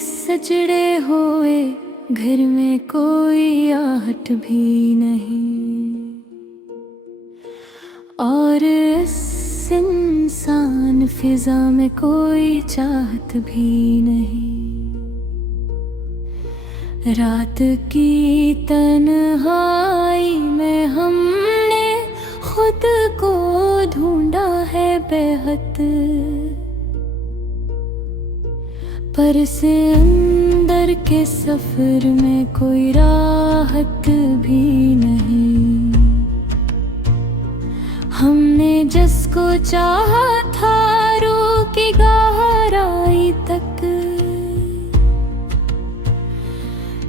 सजड़े हुए घर में कोई आहट भी नहीं, और इस इंसान फिजा में कोई चाहत भी नहीं। रात की तन्हाई में हमने खुद को ढूंढा है बेहद, पर से अंदर के सफर में कोई राहत भी नहीं। हमने जिसको चाहा था रूह की गहराई तक,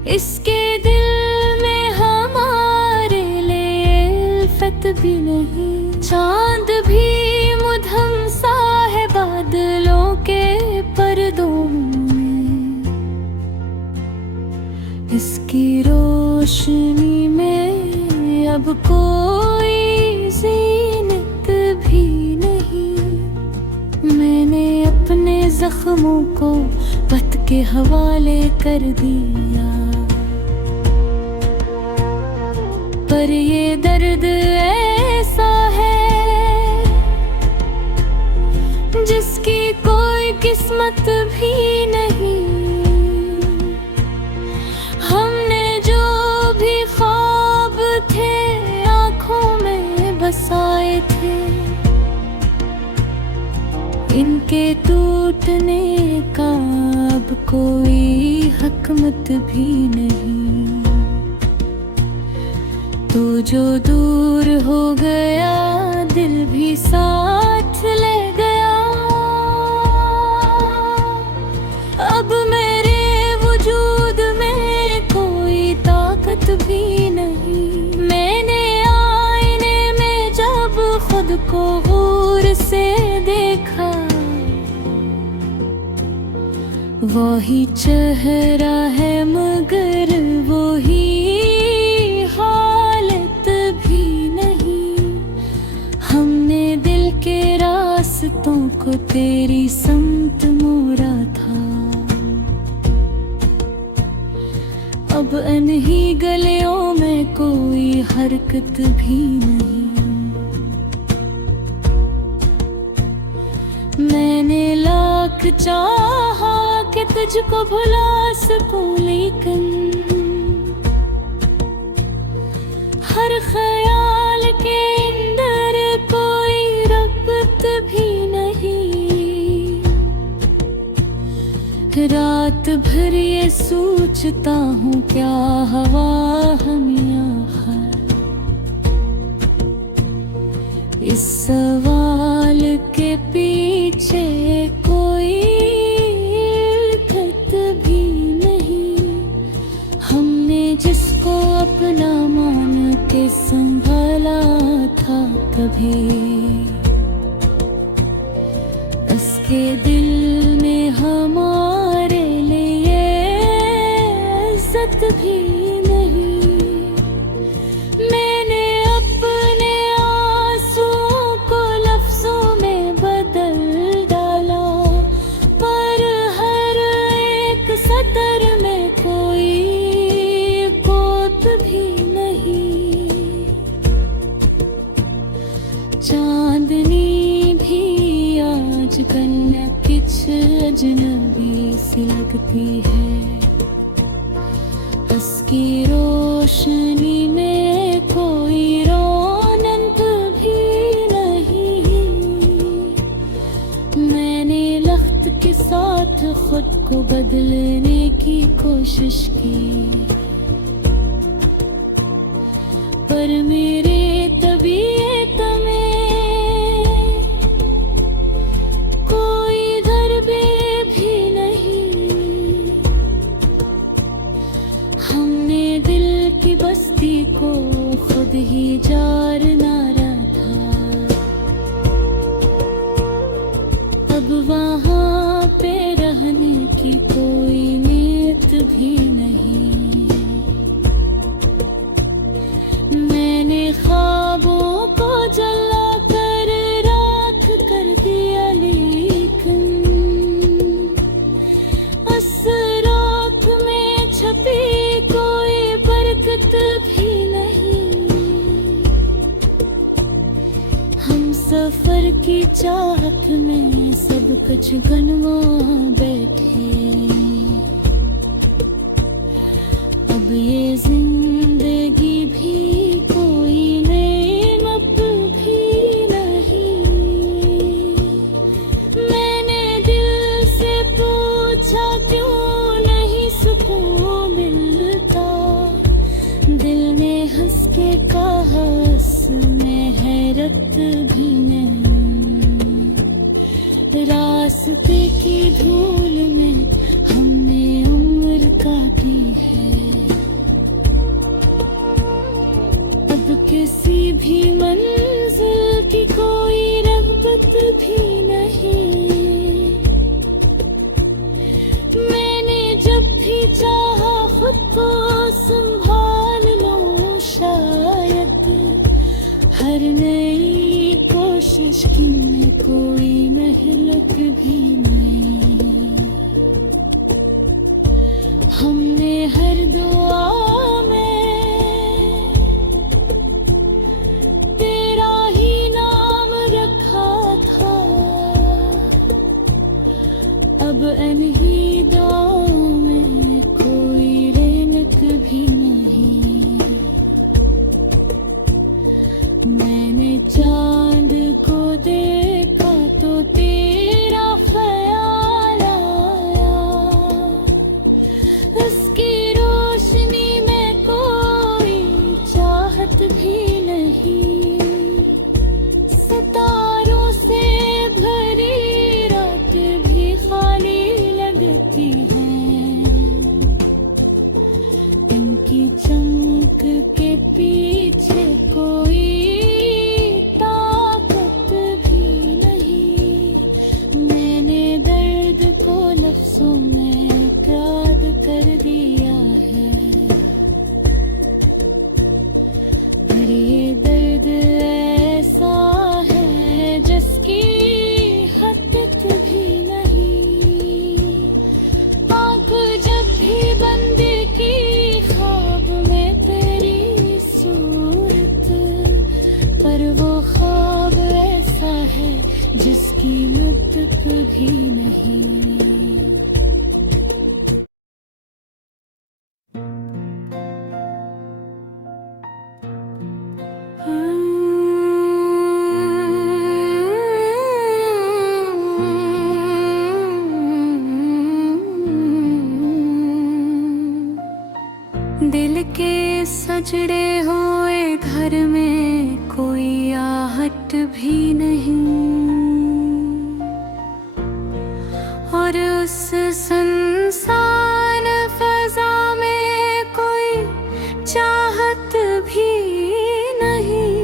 इसके दिल में हमारे लिए उल्फत भी नहीं। चांद भी मुधम सा है बादलों के पर्दों में, इसकी रोशनी में अब कोई ज़ीनत भी नहीं। मैंने अपने जख्मों को वक्त के हवाले कर दिया, पर ये दर्द ऐसा है जिसकी कोई किस्मत भी नहीं। हमने जो भी ख्वाब थे आँखों में बसाए थे, इनके टूटने का अब कोई हकमत भी नहीं। तो जो दूर हो गया दिल भी साथ ले गया, अब मेरे वजूद में कोई ताकत भी नहीं। मैंने आईने में जब खुद को गौर से देखा, वही चेहरा है मगर वही हालत भी नहीं। हमने दिल के रास्तों को तेरी समत मोड़ा था, अब अनही गलियों में कोई हरकत भी नहीं। मैंने लाख चाहा कि तुझको भुला सकूं, लेकिन हर ख्याल के अंदर कोई रगबत भी नहीं। रात भर ये सोचता हूँ क्या हवा हम यहाँ, इस सवाल के पीछे कोई इल्फत भी नहीं। हमने जिसको अपना मान के संभाला था कभी, उसके दिल में हमारे लिए इज्जत भी नहीं। मैंने अपने आंसुओं को लफ्जों में बदल डाला, पर हर एक सतर में कोई कोत भी नहीं। चांदनी भी आजकल किच अजनबी सी लगती है, उसकी रोशनी में कोई रौनक भी नहीं। मैंने लख्त के साथ खुद को बदलने की कोशिश की, पर मेरे तबीयत में कोई ज़रबे भी नहीं। हमने दिल की बस्ती को खुद ही जारना था, अब वहाँ पे रहने की कोई नीयत भी नहीं। मैंने ख्वाबों को जला कर राख कर दिया, लेकिन की चाहत में सब कुछ गनवा बैठे। अब ये जिंदगी भी कोई नेमत भी नहीं। मैंने दिल से पूछा क्यों नहीं सुकून मिलता। दिल ने हंस के कहा इसमें हैरत भी नहीं। रास्ते की धूल में हमने उम्र काटी है। अब किसी भी मंजिल की कोई रग़बत भी नहीं। मैंने जब भी चाहा खुद को संभाल लूं, शायद हर नई कोशिश की में कोई मेहनत भी नहीं। हमने हर दुआ में तेरा ही नाम रखा था। अब अनही दुआओं में कोई रेंगत भी नहीं। मैंने चांद को देखा तो तेरा ख्याल आया। उसकी रोशनी में कोई चाहत भी नहीं। सितारों से भरी रात भी खाली लगती है। इनकी चमक के पीछे कोई ताकत भी नहीं। मैंने दर्द को लफ्ज़ों में कैद कर दिया है। पर ये दर्द ऐसा है जिसकी हद भी नहीं। आँख जब भी बंद की ख्वाब में तेरी सूरत, पर वो ख्वाब ऐसा है जिसकी मुद्दत भी नहीं। दिल के सजड़े हुए घर में कोई आहट भी नहीं। और उस सुनसान फजा में कोई चाहत भी नहीं।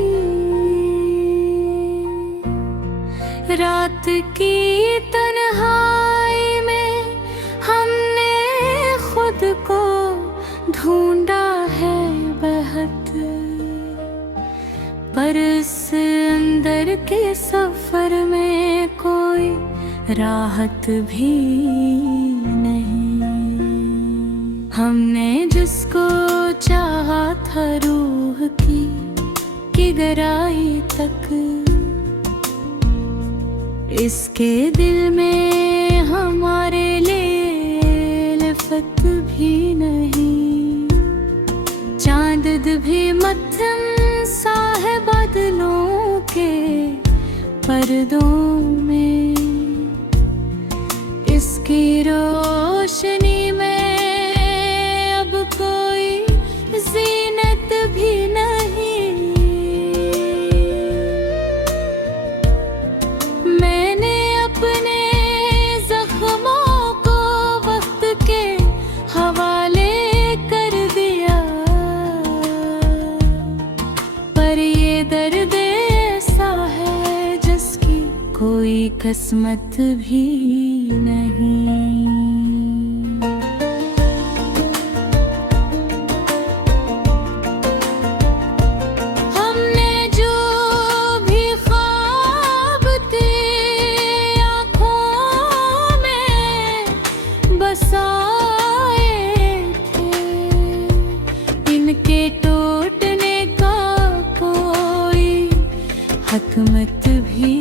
रात की तन्हाई में हमने खुद को ढूंढा है बहुत। पर इस अंदर के सफर में कोई राहत भी नहीं। हमने जिसको चाहा था रूह की गहराई तक, इसके दिल में हमारे लिए लिफ़त भी नहीं। चांद भी मध्यम सा है बादलों के पर्दों में। इसकी रोशनी में अब कोई ज़ीनत भी नहीं। मैंने अपने जख्मों को वक्त के हवाले कर दिया। पर ये दर्द ऐसा है जिसकी कोई किस्मत भी नहीं। हमने जो भी ख्वाब थे आँखों में बसाए थे, इनके टूटने का कोई हकमत भी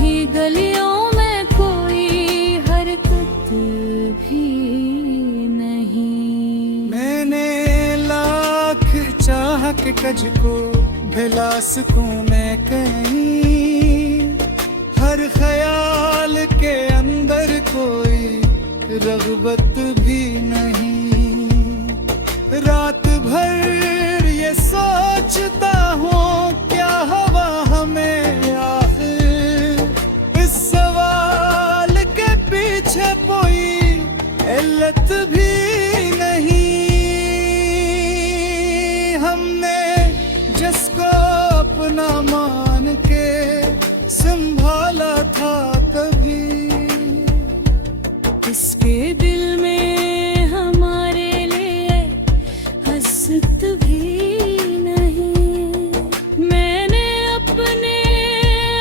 भी गलियों में कोई हरकत भी नहीं। मैंने लाख चाह के कज को भिला सकूं मैं कहीं, हर ख्याल के अंदर कोई रग़बत भी नहीं। रात भर ये सोचता हूँ क्या हवा हमें आखिर, इस सवाल के पीछे कोई इल्लत भी नहीं। हमने जिसको अपना मान के संभाला था कभी, इसके दिल में हमारे लिए हसरत भी नहीं। मैंने अपने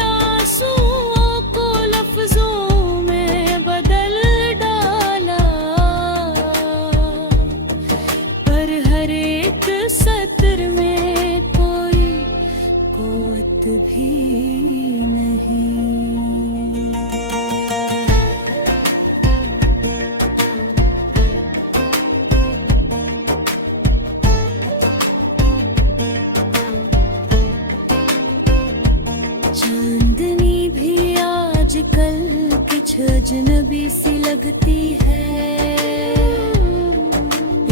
आंसुओं को लफ्जों में बदल डाला, पर हर एक सत्र में कोई क़ुव्वत भी नहीं। चांदनी भी आजकल कुछ अजनबी सी लगती है,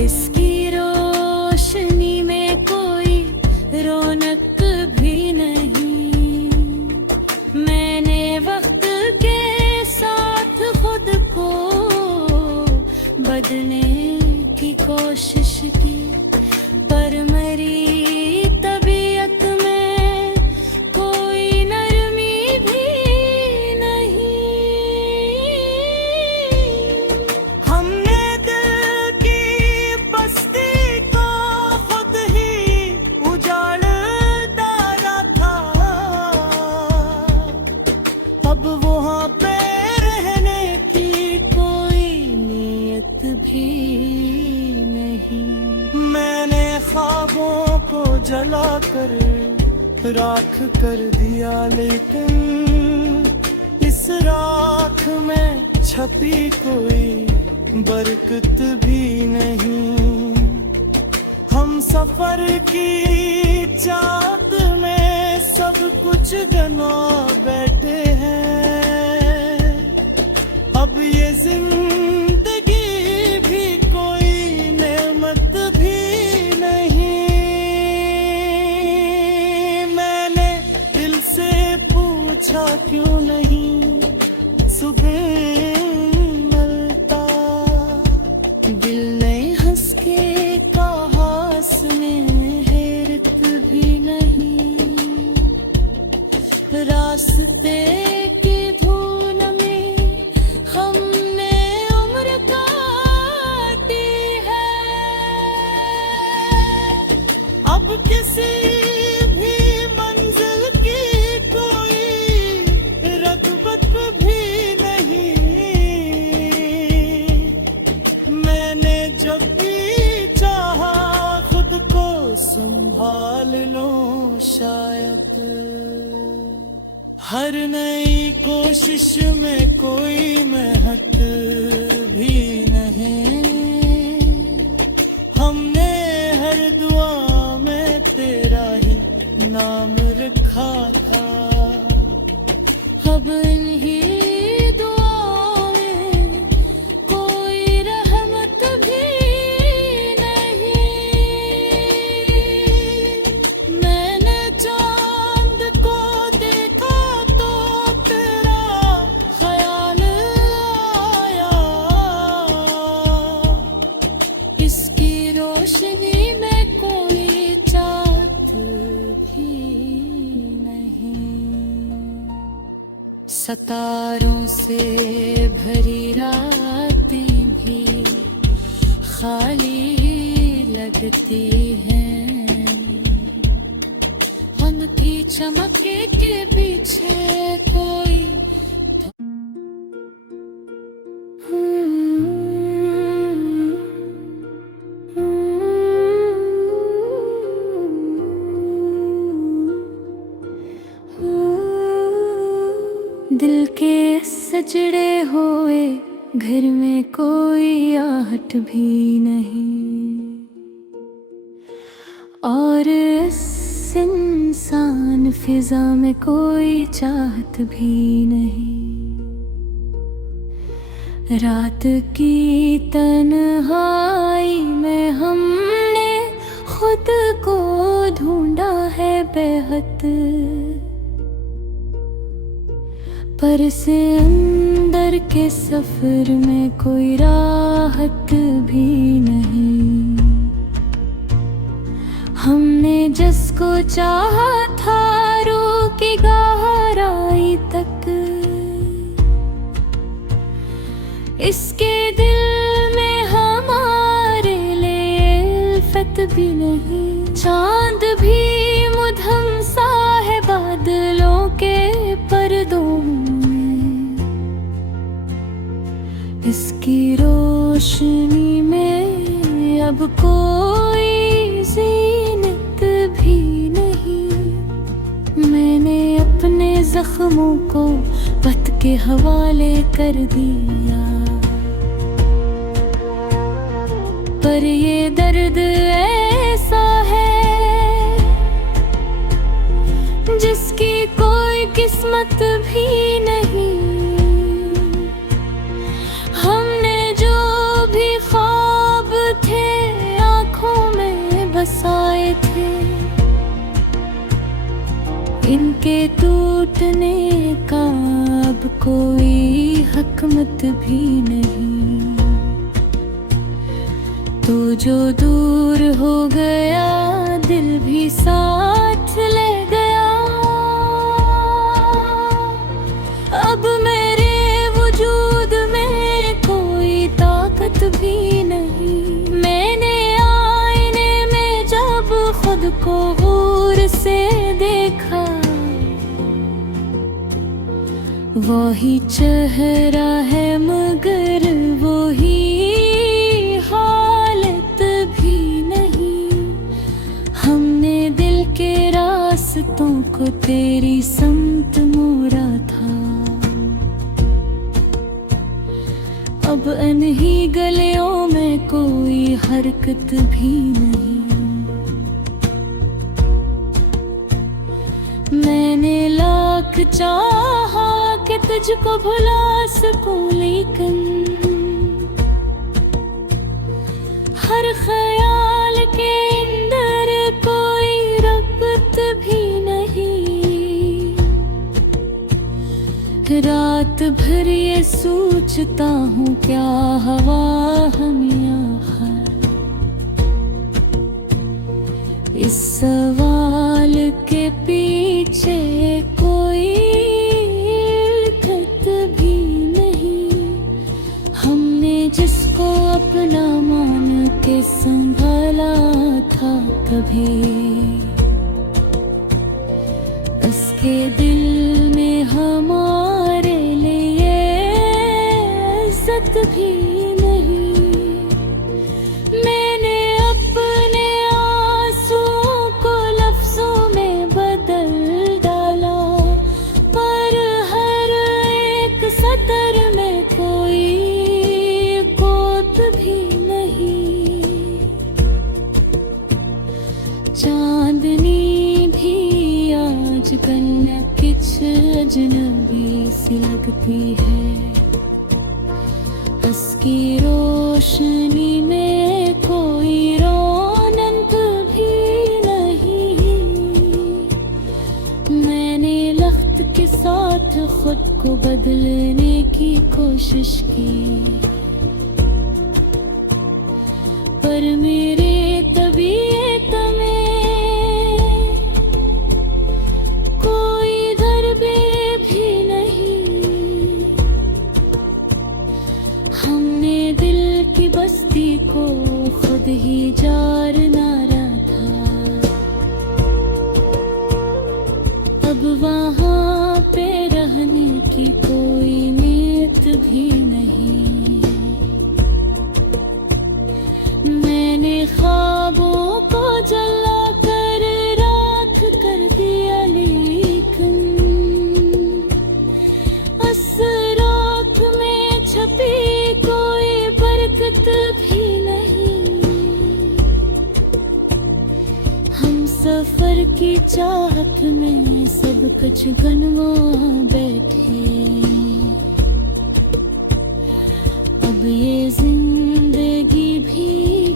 इसकी रोशनी में कोई रौनक भी नहीं। मैंने वक्त के साथ खुद को बदलने की कोशिश की, पर मेरी तबीयत में कोई नरमी भी नहीं। हमने दिल की बस्ती को खुद ही उजाड़ डाला था, अब वहाँ पे रहने की कोई नियत भी नहीं। मैंने ख्वाबों को जला कर राख कर दिया, लेकिन इस राख में छपी कोई बरकत भी नहीं। हम सफर की चाहत में सब कुछ गंवा बैठे हैं, अब ये जिंदगी भी कोई नेमत भी नहीं। मैंने दिल से पूछा क्यों नहीं सुबह मिलता, दिल ने हंस के कहा में हैरत भी नहीं। रास्ते की धूल में हमने उम्र काटी है, अब किसी भी मंजिल की कोई रग़बत भी नहीं। मैंने जब भी चाहा खुद को संभाल लो, शायद हर नई कोशिश में कोई मेहनत भी नहीं। हमने हर दुआ में तेरा ही नाम रखा था, अब इन्हीं दुआओं में कोई रहमत भी नहीं। मैंने चांद को देखा तो तेरा ख्याल आया, इसकी रोशनी में कोई चाहत भी नहीं। सितारों से भरी रातें भी खाली लगती हैं, उनकी चमक के पीछे कोई दिल के सजड़े हुए घर में कोई आहट भी नहीं, और इस इंसान फिजा में कोई चाहत भी नहीं। रात की तन्हाई में हमने खुद को ढूंढा है बेहद, पर से अंदर के सफर में कोई राहत भी नहीं। हमने जिसको चाहा था रूह की गहराई तक, इसके दिल में हमारे लिए उल्फत भी नहीं। चांद भी मुधम सा है बादलों के पर्दों में, इसकी रोशनी में अब कोई जीनत भी नहीं। मैंने अपने जख्मों को वक्त के हवाले कर दिया, पर ये दर्द ऐसा है जिसकी कोई किस्मत भी नहीं। हमने जो भी ख्वाब थे आँखों में बसाए थे, इनके टूटने का अब कोई हकमत भी नहीं। तो जो दूर हो गया दिल भी साथ ले गया, अब मेरे वजूद में कोई ताकत भी नहीं। मैंने आईने में जब खुद को गौर से देखा, वही चेहरा है मगर वही हालत भी नहीं। हमने दिल के रास्तों को तेरी समत मोड़ा था, अब अनही गलियों में कोई हरकत भी नहीं। मैंने लाख चाहा कि तुझको भुला सकूं, लेकिन हर ख्याल के अंदर कोई रब्त भी नहीं। रात भर ये सोचता हूँ क्या हवा हम यहाँ, इस सवाल के पीछे कोई भी नहीं। हमने जिसको अपना मान के संभाला था कभी, उसके दिल में हमारे लिए इज्जत भी नहीं। मैंने अपने आंसुओं को लफ्जों में बदल डाला, पर हर एक सतर में कोई कोत भी नहीं। चांदनी भी आजकल किछ अजनबी सी लगती है, उसकी रोशनी में कोई रौनक भी नहीं। मैंने लख्त के साथ खुद को बदलने की कोशिश की, पर मेरे तबीयत में कोई ज़र्बे भी नहीं। हमने दिल की बस्ती को खुद ही जार नारा था, अब वहाँ पे रहने की कोई नीयत भी नहीं। मैंने ख्वाबों को जला कर राख कर दिया, लेकिन सफर की चाहत में सब कुछ गनवा बैठे। अब ये जिंदगी भी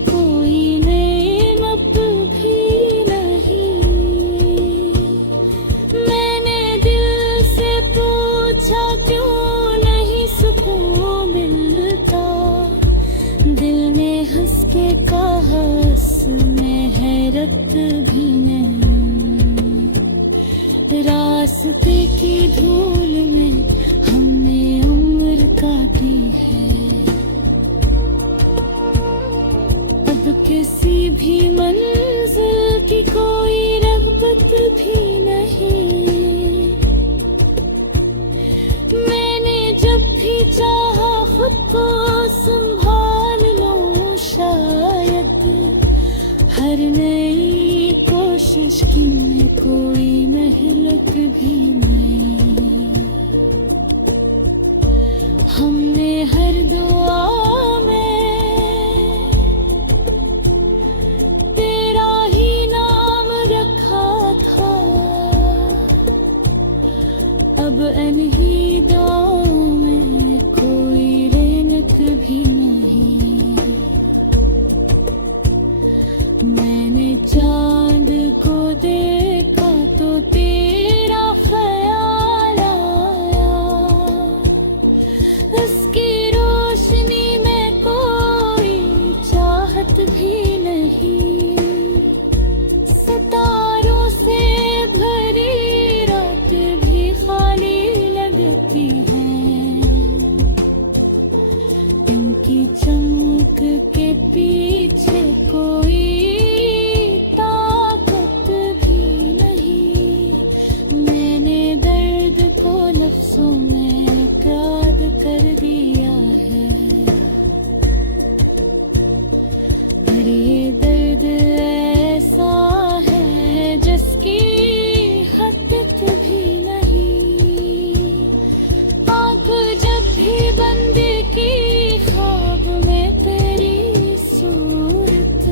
कोई नेमत भी नहीं। मैंने दिल से पूछा क्यों नहीं सुकून मिलता। दिल ने हंस के कहा इसमें हैरत भी नहीं। रास्ते की धूल में हमने उम्र काटी है। अब किसी भी मंजिल की कोई रग़बत भी नहीं। मैंने जब भी चाहा खुद को संभाल लूं शायद। हर नई कोशिश की में कोई मेहनत भी नहीं। हमने हर दुआ में तेरा ही नाम रखा था। अब अनहीदाओं में कोई रेनत भी नहीं। मैंने चांद को देखा तो तेरा ख्याल आया। उसकी रोशनी में कोई चाहत भी नहीं। सितारों से भरी रात भी खाली लगती हैं। इनकी चमक के पीछे कोई लफ्ज़ों में कैद कर दिया है। पर ये दर्द ऐसा है जिसकी हद भी नहीं। आँख जब भी बंद की ख्वाब में तेरी सूरत।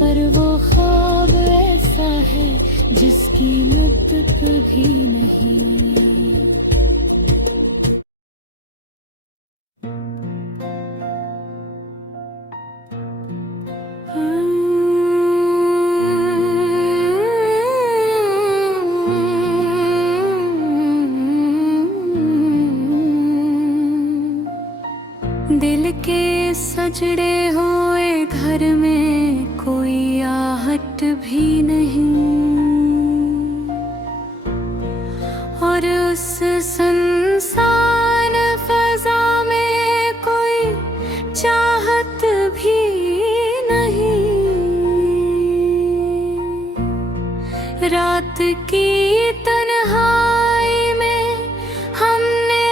पर वो ख्वाब ऐसा है जिसकी मदद भी नहीं। दिल के सजड़े हुए घर में कोई आहट भी नहीं। और उस सुनसान फजा में कोई चाहत भी नहीं। रात की तन्हाई में हमने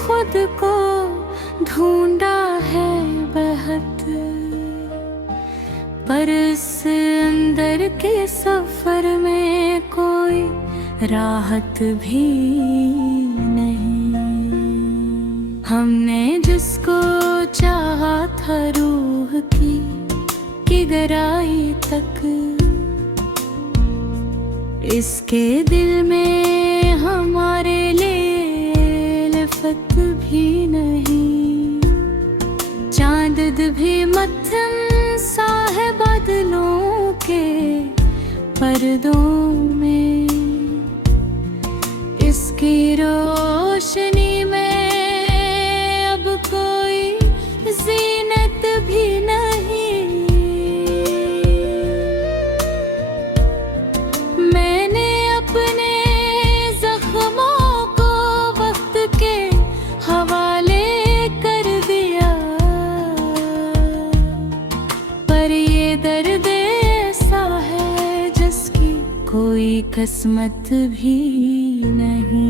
खुद को ढूंढा है बहुत। पर इस अंदर के सफर में कोई राहत भी नहीं। हमने जिसको चाहा था रूह की गहराई तक। इसके दिल में हमारे लिए लफ़त भी नहीं। चांद भी मध्यम सा है बादलों के पर्दों में। इसकी रोशनी में अब कोई ज़ीनत भी नहीं। मैंने अपने जख्मों को वक्त के हवाले कर दिया। पर ये दर्द ऐसा है जिसकी कोई किस्मत भी नहीं।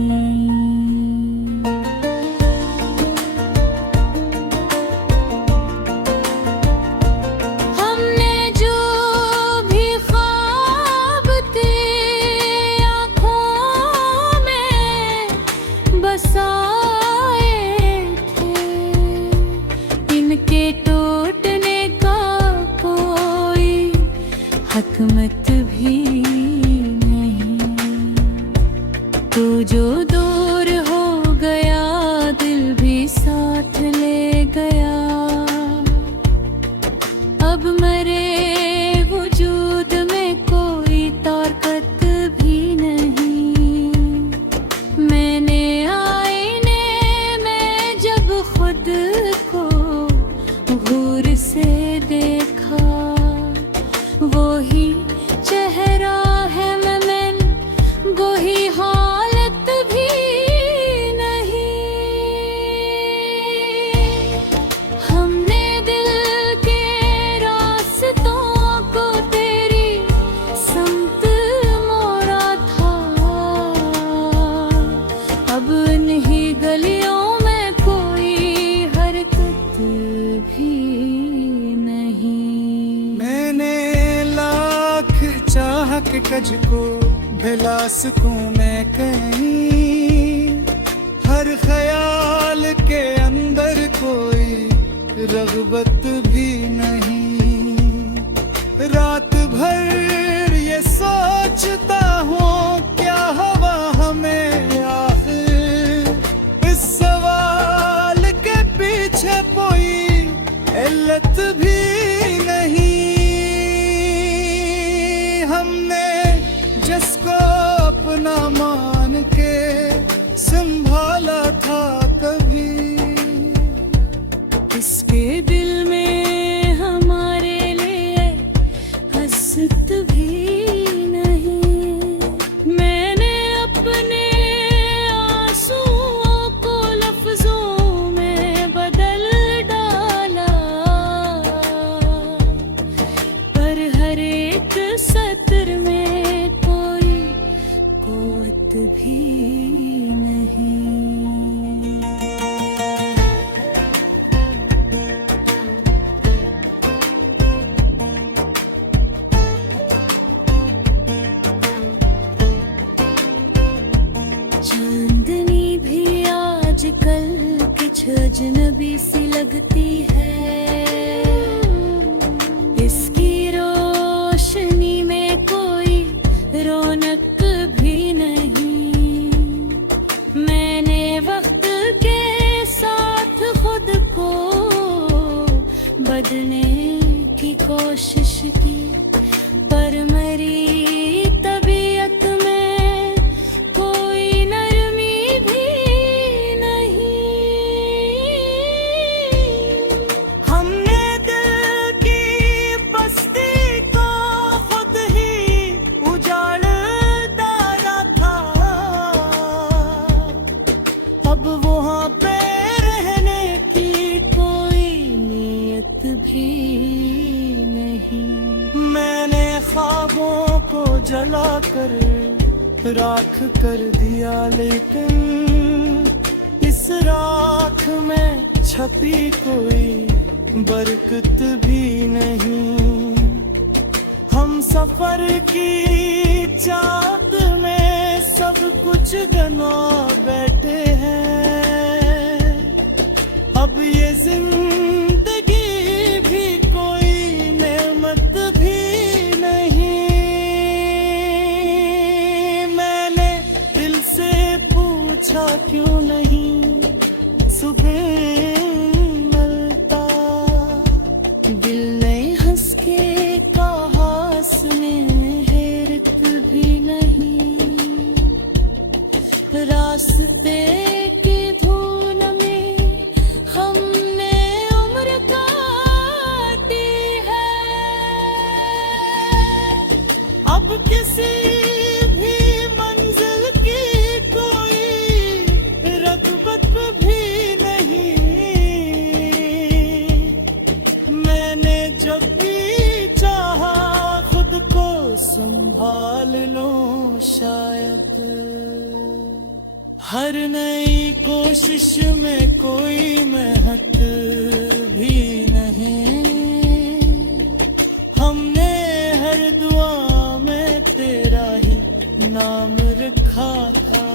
हमने जो भी ख्वाब तेरी आँखों में बसाए थे। इनके टूटने का कोई हकमत भी कज को भिला सकूं मैं कहीं। हर ख्याल के अंदर कोई रग़बत भी नहीं। रात भर ये सोचता हूँ क्या हवा हमें आखिर। इस सवाल के पीछे कोई इल्लत भी नहीं। हमने जिसको अपना मान के संभाला था कभी, इसके दिल में हमारे लिए हसरत भी नहीं। मैंने अपने आंसुओं को लफ्जों में बदल डाला, पर हर एक सत्र में कोई क़ुव्वत भी नहीं। चांदनी भी आजकल कुछ अजनबी सी लगती है। इसकी रोशनी में कोई रौनक भी नहीं। मैंने वक्त के साथ खुद को बदलने की कोशिश की, पर मेरी तबीयत में कोई नरमी भी नहीं। हमने दिल की बस्ती को खुद ही उजाड़ डाला था। अब वहाँ पे रहने की कोई नीयत भी नहीं। मैंने ख्वाबों को जला कर राख कर दिया, लेकिन इस राख में छपी कोई बरकत भी नहीं। हम सफर की चाहत में सब कुछ गंवा बैठे हैं। अब ये जिंदगी भी कोई नेमत भी नहीं। मैंने दिल से पूछा क्यों नहीं सुबह मिलता। दिल ने हंस के कहा में हैरत भी नहीं। रास्ते की धूल में हमने उम्र काटी है। अब किसी भी मंजिल की कोई रग़बत भी नहीं। मैंने जब भी चाहा खुद को संभाल लो, शायद हर नई कोशिश में कोई मेहनत भी नहीं। हमने हर दुआ में तेरा ही नाम रखा था।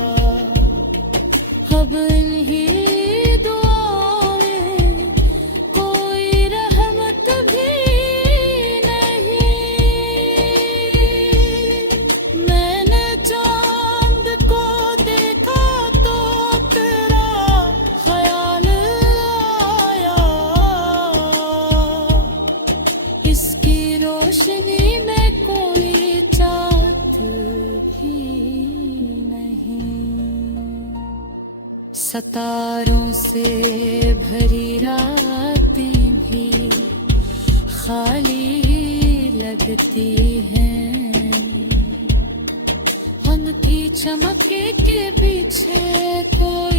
अब इन्हीं दुआओं में कोई रहमत भी नहीं। मैंने चांद को देखा तो तेरा ख्याल आया। इसकी रोशनी में कोई चाहत भी नहीं। सितारों से भरी रातें भी खाली लगती हैं। उनकी चमक के पीछे कोई